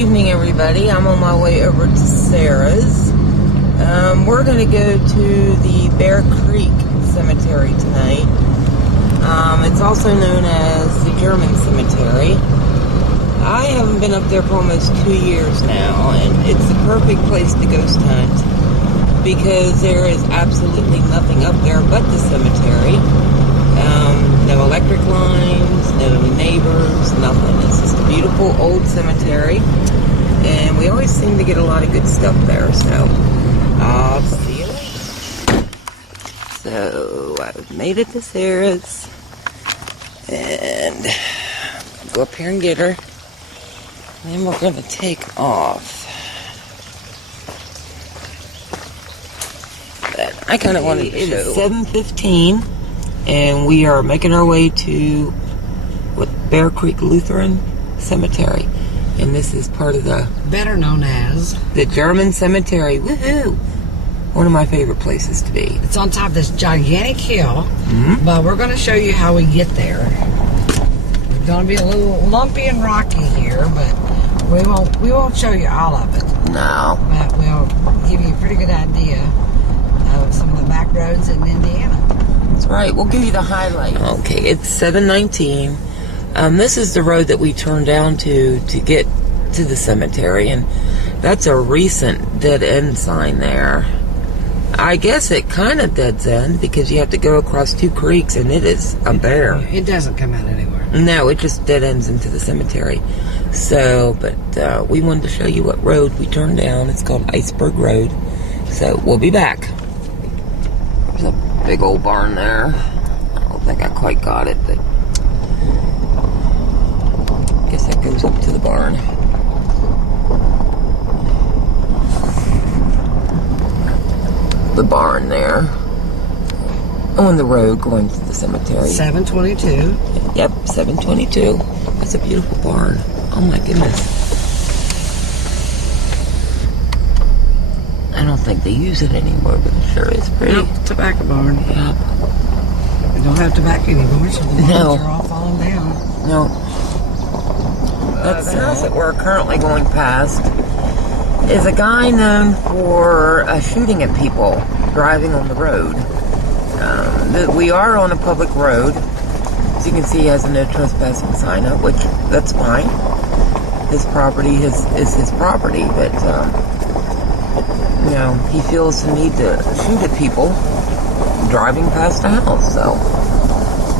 evening, everybody. I'm on my way over to Sarah's. We're going to go to the Bear Creek Cemetery tonight. It's also known as the German Cemetery. I haven't been up there for almost 2 years now, and it's the perfect place to ghost hunt because there is absolutely nothing up there but the cemetery. No electric lines, no neighbors, nothing. It's just a beautiful old cemetery, and we always seem to get a lot of good stuff there, so I'll see you later. So I've made it to Sarah's, and go up here and get her, and then we're going to take off. But I kind of wanted to show. It is 7:15. And we are making our way to Bear Creek Lutheran Cemetery. And this is part of the... better known as... the German Cemetery. Woohoo! One of my favorite places to be. It's on top of this gigantic hill. Mm-hmm. But we're going to show you how we get there. It's going to be a little lumpy and rocky here, but we won't show you all of it. No. But we'll give you a pretty good idea of some of the back roads in Indiana. That's right. We'll give you the highlights. Okay, it's 7:19. This is the road that we turned down to get to the cemetery, and that's a recent dead end sign there. I guess it kind of dead end because you have to go across 2 creeks, and it is a bear. It doesn't come out anywhere. No, it just dead ends into the cemetery. So, but we wanted to show you what road we turned down. It's called Iceberg Road. So we'll be back. There's a big old barn there. I don't think I quite got it, but I guess that goes up to the barn. The barn there. On the road going to the cemetery. 722. Yep, 722. That's a beautiful barn. Oh my goodness. I don't think they use it anymore, but it sure is pretty. Nope, tobacco barn. Yep. We don't have tobacco anymore, so the barns are all falling down. No. That's the house that we're currently going past is a guy known for shooting at people driving on the road. We are on a public road. As you can see, he has a no trespassing sign up, which that's fine. His property is his property, but you know, he feels the need to shoot at people driving past a house. So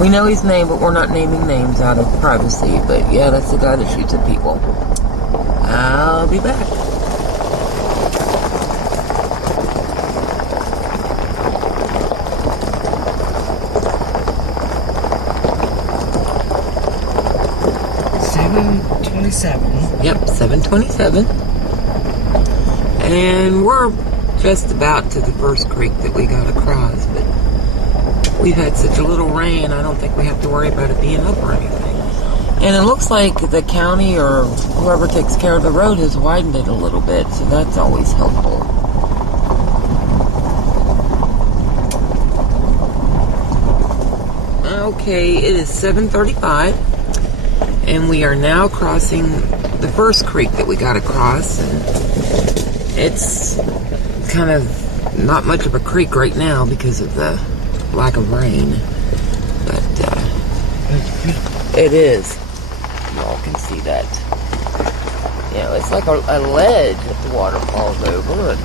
we know his name, but we're not naming names out of privacy. But yeah, that's the guy that shoots at people. I'll be back. Yep, 7:27. And we're just about to the first creek that we got across, but we've had such a little rain, I don't think we have to worry about it being up or anything. And it looks like the county or whoever takes care of the road has widened it a little bit, so that's always helpful. Okay, it is 7:35. And we are now crossing the first creek that we got across. And it's kind of not much of a creek right now because of the lack of rain. But it is. Y'all can see that. You know, it's like a ledge that the water falls over. And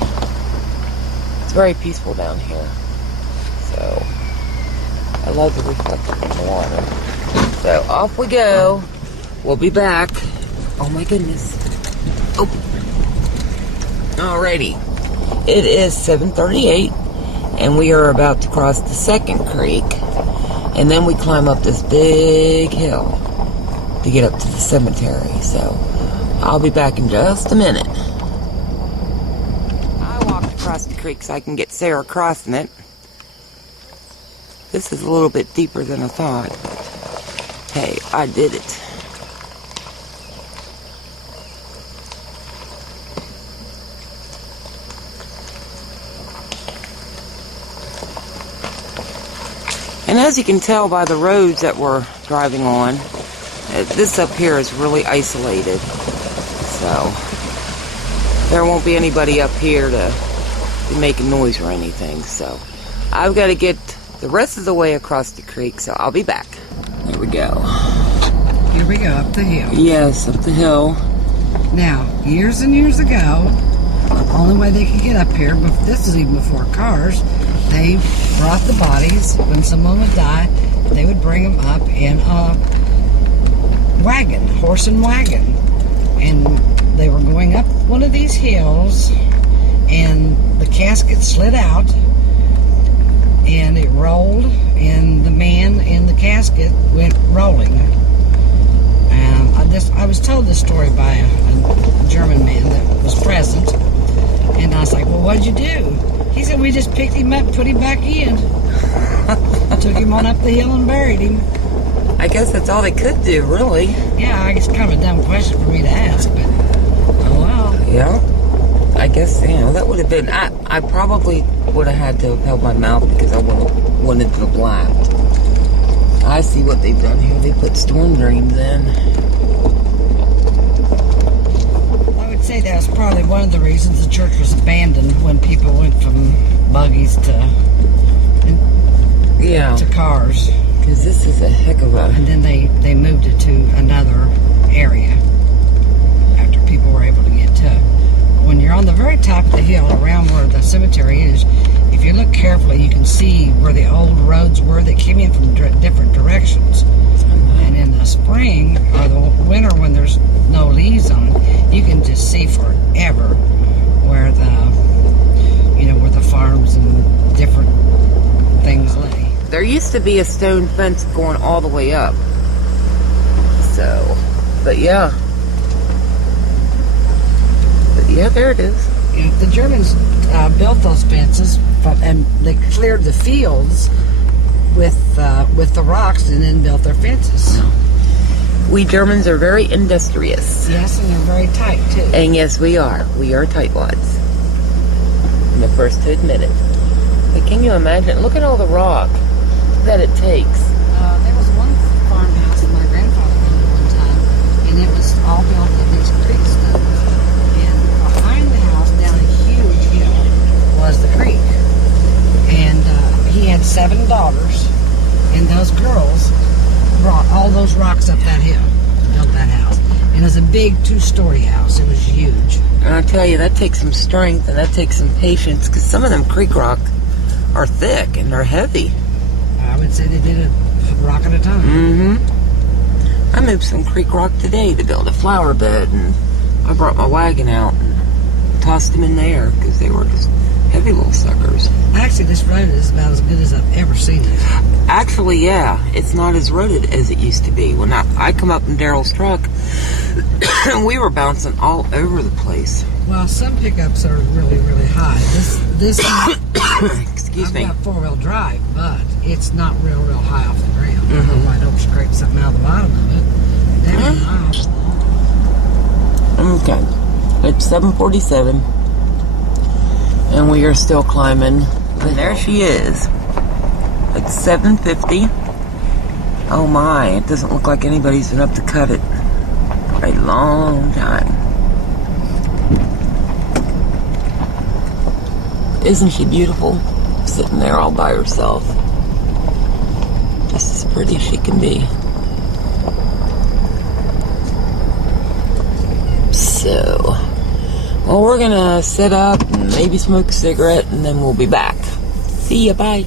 it's very peaceful down here. So I love the reflection in the water. So off we go. We'll be back. Oh my goodness. Oh. Alrighty. It is 7:38 and we are about to cross the second creek, and then we climb up this big hill to get up to the cemetery. So I'll be back in just a minute. I walked across the creek so I can get Sarah crossing it. This is a little bit deeper than I thought, but hey, I did it. And as you can tell by the roads that we're driving on, this up here is really isolated. So there won't be anybody up here to be making noise or anything. So I've got to get the rest of the way across the creek, so I'll be back. There we go. Here we go, up the hill. Yes, up the hill. Now, years and years ago, the only way they could get up here, but this is even before cars, they brought the bodies. When someone would die, they would bring them up in a wagon, horse and wagon. And they were going up one of these hills, and the casket slid out, and it rolled, and the man in the casket went rolling. I was told this story by a German man that was present, and I was like, well, what'd you do? He said, we just picked him up and put him back in. Took him on up the hill and buried him. I guess that's all they could do, really. Yeah, I guess kind of a dumb question for me to ask, but oh well. Yeah, I guess, that would have been, I probably would have had to have held my mouth because I wanted to have laughed. I see what they've done here. They put storm drains in. I would say that was probably one of the reasons the church was abandoned when people went from buggies to cars. Because this is a heck of a... And then they moved it to another area after people were able to get to it. When you're on the very top of the hill around where the cemetery is, if you look carefully, you can see where the old roads were that came in from different directions. And in the spring or the winter when there's no leaves on it, you can just see forever where where the farms and different things lay. There used to be a stone fence going all the way up. So, but yeah. There it is. The Germans built those fences, and they cleared the fields with the rocks, and then built their fences. We Germans are very industrious. Yes, and they're very tight too. And yes, we are. We are tightwads. I'm the first to admit it. But can you imagine? Look at all the rock that it takes. There was one farmhouse that my grandfather owned at one time, and it was all built of these creek stones. And behind the house, down a huge hill, was the creek. And he had 7 daughters, and those girls brought all those rocks up that hill to build that house. And it was a big 2-story house. It was huge. And I tell you, that takes some strength and that takes some patience, because some of them creek rock are thick and they're heavy. I would say they did it a rock at a time. Mm-hmm. I moved some creek rock today to build a flower bed, and I brought my wagon out and tossed them in there because they were just heavy little suckers. Actually, this road is about as good as I've ever seen it. Actually, yeah, it's not as rutted as it used to be. When I come up in Daryl's truck, we were bouncing all over the place. Well, some pickups are really, really high. This Excuse me. I've got 4-wheel drive, but it's not real high off the ground. I don't know why I don't scrape something out of the bottom of it. Down Okay, it's 7:47, and we are still climbing. And there she is. It's 7:50. Oh my! It doesn't look like anybody's been up to cut it for a long time. Isn't she beautiful? Sitting there all by herself. Just as pretty as she can be. So, well, we're gonna sit up and maybe smoke a cigarette, and then we'll be back. See ya, bye.